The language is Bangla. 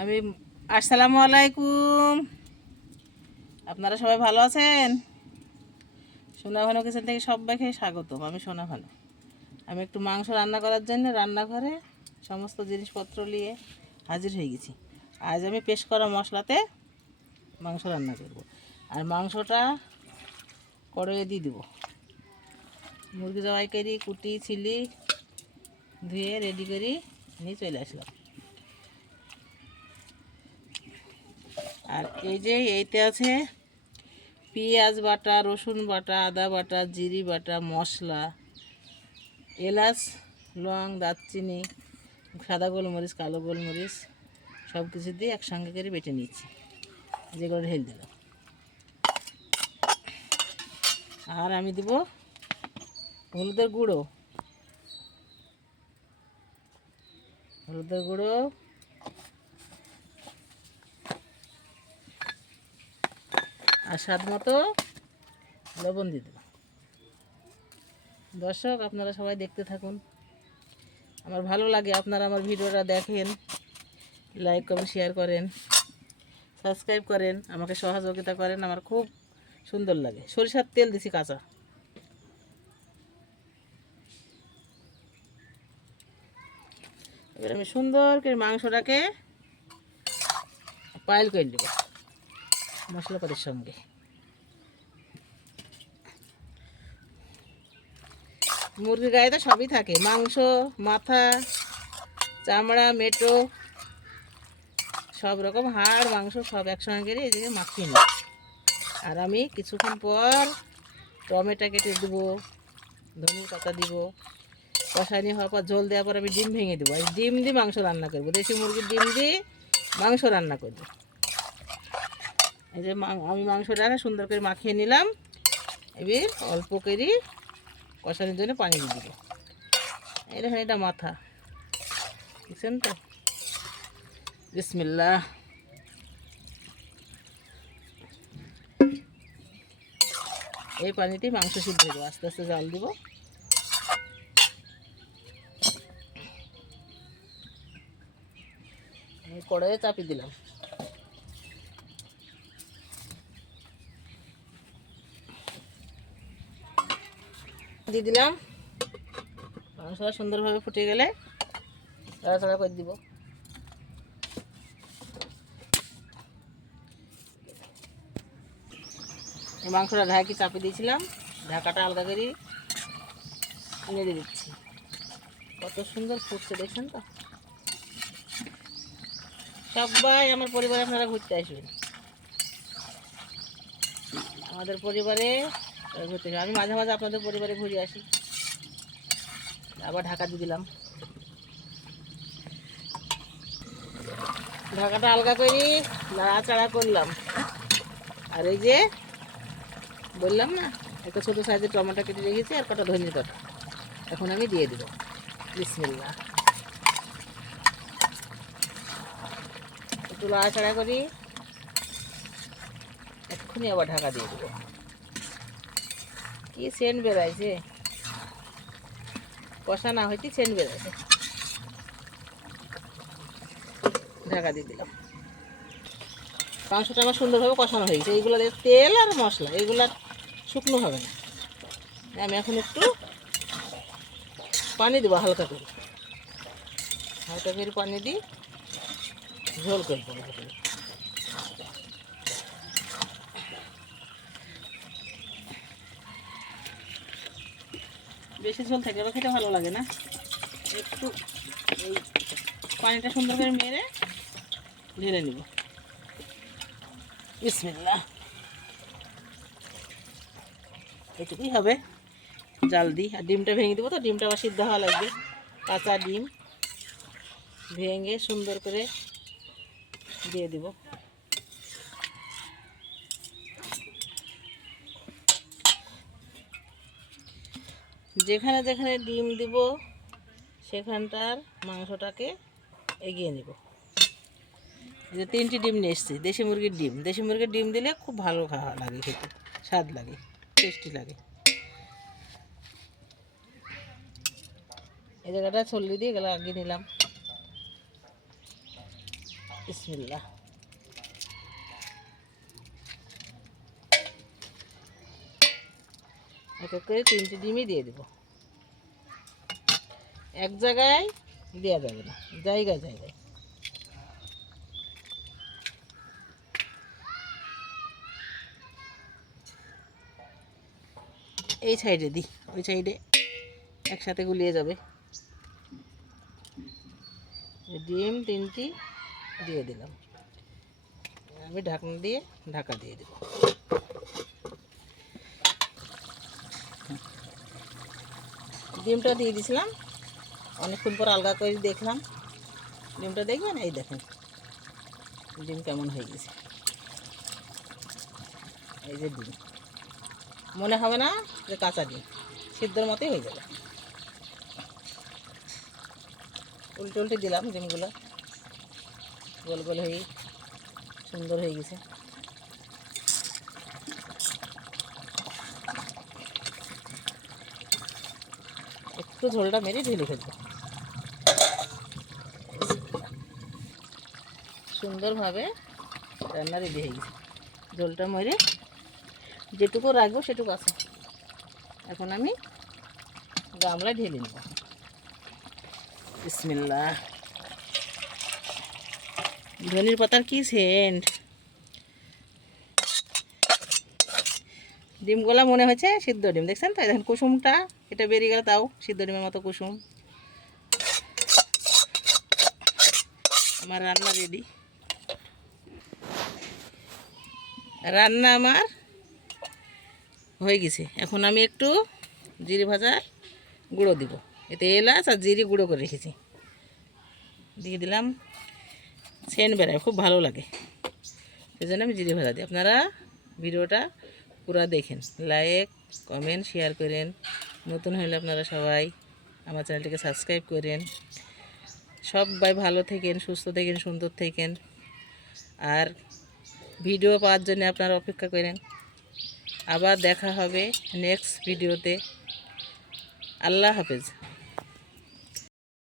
আমি আসসালামু আলাইকুম। আপনারা সবাই ভালো আছেন? সোনা ভানু কিচেন থেকে সবাইকে স্বাগতম। আমি সোনা ভানু। আমি একটু মাংস রান্না করার জন্য রান্নাঘরে সমস্ত জিনিসপত্র নিয়ে হাজির হয়ে গেছি। আজ আমি পেস্ট করা মশলাতে মাংস রান্না করব। আর মাংসটা কড়াইয়ে দিয়ে দেবো। মুরগি জবাই করি, কুটি ছিলি ধুয়ে রেডি করি নিয়ে চলে আসলাম। আর এই যে এইতে আছে পেঁয়াজ বাটা, রসুন বাটা, আদা বাটা, জিরি বাটা, মশলা, এলাচ, লং, দারচিনি, সাদা গোলমরিচ, কালো গোলমরিচ সব কিছু দিয়ে একসঙ্গে করে বেটে নিচ্ছি। যেগুলো ঢেলে দিলাম। আর আমি দেব হলুদের গুঁড়ো, আর স্বাদ মতো লবণ দিয়ে দেব। দর্শক, আপনারা সবাই দেখতে থাকুন। আমার ভালো লাগে আপনারা আমার ভিডিওটা দেখেন, লাইক কমেন্ট শেয়ার করেন, সাবস্ক্রাইব করেন, আমাকে সহযোগিতা করেন। আমার খুব সুন্দর লাগে। সরিষার তেল দিছি কাঁচা। এবার আমি সুন্দর করে মাংসটাকে পাইল করে দেব মশলাপাতির সঙ্গে। মুরগির গায়ে তো সবই থাকে, মাংস, মাথা, চামড়া, মেটো, সব রকম হাড় মাংস সব একসঙ্গে করে এই দিকে মাখিয়ে নিই। আর আমি কিছুক্ষণ পর টমেটো কেটে দেবো, ধনিয়া পাতা দিব। কষানি হওয়ার পর ঝোল দেওয়ার পর আমি ডিম ভেঙে দেবো। এই ডিম দিয়ে মাংস রান্না করবো, দেশি মুরগির ডিম দিয়ে মাংস রান্না করবো। এই যে আমি মাংসটা সুন্দর করে মাখিয়ে নিলাম। এবার অল্প করে কষানোর জন্য পানি দিয়ে দেবো। এই দেখেন, এটা মাথা, বুঝছেন তো? বিসমিল্লাহ। এই পানিতেই মাংস সিদ্ধ দেবো। আস্তে আস্তে জল দিব। কড়াইয়ে চাপিয়ে দিলাম। দিয়ে দিলাম। মাংসটা সুন্দরভাবে ফুটে গেলে নাড়াচাড়া করে দিব। মাংসটা ঢাকি চাপিয়ে দিয়েছিলাম, ঢাকাটা আলগা করে নেড়ে দিচ্ছি। কত সুন্দর ফুটছে দেখছেন তো? সবাই আমার পরিবারে আপনারা ঘুরতে আসবেন। আমাদের পরিবারে ঘুরতে আসবেন। আমি মাঝে মাঝে আপনাদের পরিবারে ঘুরে আসি। আবার ঢাকা দিয়ে দিলাম। ঢাকাটা আলগা করে নাড়াচাড়া করলাম। আর এই যে বললাম না, একটা ছোটো সাইজের টমেটো কেটে রেখেছি আর কটা ধনিয়া পাতা, এখন আমি দিয়ে দেবো। বিসমিল্লাহ। একটু নাড়াচাড়া করি, এক্ষুনি আবার ঢাকা দিয়ে দেবো। কি সেন্ট বেরাইছে, কষা না হইতে সেন্ট বেরাইছে। ঢাকা দিয়ে দিলাম। মাংসটা আমার সুন্দরভাবে কষানো হয়ে গেছে। এইগুলো তেল আর মশলা এইগুলো শুকনো হবে না। আমি এখন একটু পানি দেবো, হালকা করে পানি দিই, ঝোল করবো। বেশি ঝোল থাকলে আবার খেতে ভালো লাগে না। একটু এই পানিটা সুন্দর করে মেরে ঢেলে নিব। বিসমিল্লাহ। এটুকুই হবে। জাল দিই। আর ডিমটা ভেঙে দেবো, তো ডিমটা আবার সিদ্ধ হওয়া লাগবে। কাঁচা ডিম ভেঙে সুন্দর করে দিয়ে দিব। যেখানে যেখানে ডিম দিব সেখানটার মাংসটাকে এগিয়ে নেব। যে 3টি ডিম নিয়ে এসেছি, দেশি মুরগির ডিম। দেশি মুরগির ডিম দিলে খুব ভালো খাওয়া লাগে, খেতে স্বাদ লাগে, টেস্টি লাগে। এই জায়গাটা ছল্লি দিয়ে গেলে আগিয়ে নিলাম। বিসমিল্লাহ। এক এক করে 3টি ডিমই দিয়ে দেব। এক জায়গায় দেওয়া যাবে না, জায়গায় জায়গায়। এই সাইডে দিই, ওই সাইডে একসাথে গুলিয়ে যাবে। ডিম 3টি দিয়ে দিলাম। আমি ঢাকনা দিয়ে ঢাকা দিয়ে দেব। ডিমটা দিয়ে দিয়েছিলাম, অনেকক্ষণ পর আলগা করে দেখলাম। ডিমটা দেখবেন, এই দেখেন ডিম কেমন হয়ে গেছে। এই যে ডিম, মনে হবে না যে কাঁচা ডিম, সিদ্ধর মতোই হয়ে যাবে। উল্টে উল্টে দিলাম, ডিমগুলো গোল গোল হয়ে সুন্দর হয়ে গেছে। একটু ঝোলটা মেরে ঢেলে ফেলবো। সুন্দরভাবে রান্না রেডি হয়ে গেছে। ঝোলটা মেরে যেটুকু রাখবো সেটুকু আছে। এখন আমি গামলায় ঢেলে নেব। বিসমিল্লাহ। ধনির পাতার কি সেন্ট! ডিমগুলা মনে হচ্ছে সিদ্ধ ডিম, দেখছেন তো? দেখেন কুসুমটা এটা বেরিয়ে গেল, তাও সিদ্ধ ডিমের মতো কুসুম। আমার রান্না রেডি। রান্না আমার হয়ে গেছে। এখন আমি একটু জিরে ভাজার গুঁড়ো দিব। এতে এলাচ আর জিরে গুঁড়ো করে রেখেছি, দিয়ে দিলাম। সেন্ট বেড়ায়, খুব ভালো লাগে, সেই জন্য আমি জিরে ভাজা দিই। আপনারা ভিডিওটা পুরো দেখেন, লাইক কমেন্ট শেয়ার করেন। নতুন হলে আপনারা সবাই আমার চ্যানেলটিকে সাবস্ক্রাইব করেন। সবাই ভালো থাকেন, সুস্থ থাকেন, সুন্দর থাকেন। আর ভিডিও পাওয়ার জন্য আপনারা অপেক্ষা করেন। আবার দেখা হবে নেক্সট ভিডিওতে। আল্লাহ হাফেজ।